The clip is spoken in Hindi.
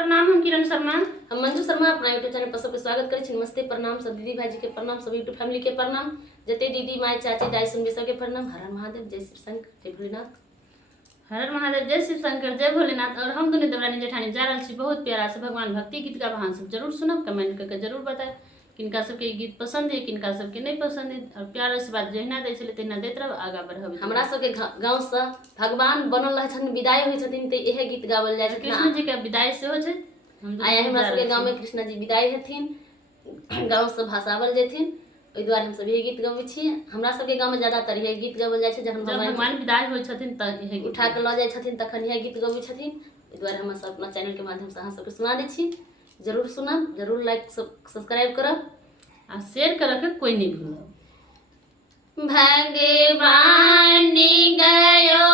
प्रणाम। हम किरण शर्मा, हम मंजू शर्मा अपना यूट्यूब चैनल पर सबके स्वागत करै छी। नमस्ते, प्रणाम सब दीदी भाई जी के प्रणाम, सब यूट्यूब फैमिली के प्रणाम, जते दीदी माई चाची दाई सुनबे सबके प्रणाम। हर हर महादेव, जय श्री शंकर, जय भोलेनाथ। हर हर महादेव, जय शिव शंकर, जय भोलेनाथ। और हम दोनों देवरानी जेठानी जा रहल छी बहुत प्यारा से भगवान भक्ति गीत का बहान सब जरूर सुनब, कमेंट करके जरूर बताए किनका सबके ई गीत पसंद है, किनका सबके नहीं पसंद है। और प्यार से बात जहिना दै छले तहिना दैत रहब, आगा बढ़ब। हमरा सबके गांव से भगवान बनल रहे छथिन, विदाई होय छथिन त इहे गीत गावल जाय छै। कृष्ण जी के विदाई से हो छै। आया हमरा सबके गांव में कृष्ण जी विदाई हेथिन, गांव से भाषावल जेथिन, ओहि द्वारे हम सब यही गीत गबै छी। हमरा सबके गांव में ज्यादातर यही गीत गावल जाय छै। जखन भगवान विदाई होय छथिन त यही उठा के ल जाय छथिन तखन यही गीत गबै छथिन। ओहि द्वारे हम सब अपना चैनल के माध्यम से अहाँ सबके सुना दै छी। जरूर सुनब, जरूर लाइक सब्सक्राइब करब आ शेयर करके कोई नहीं भूलब। भगवान गयो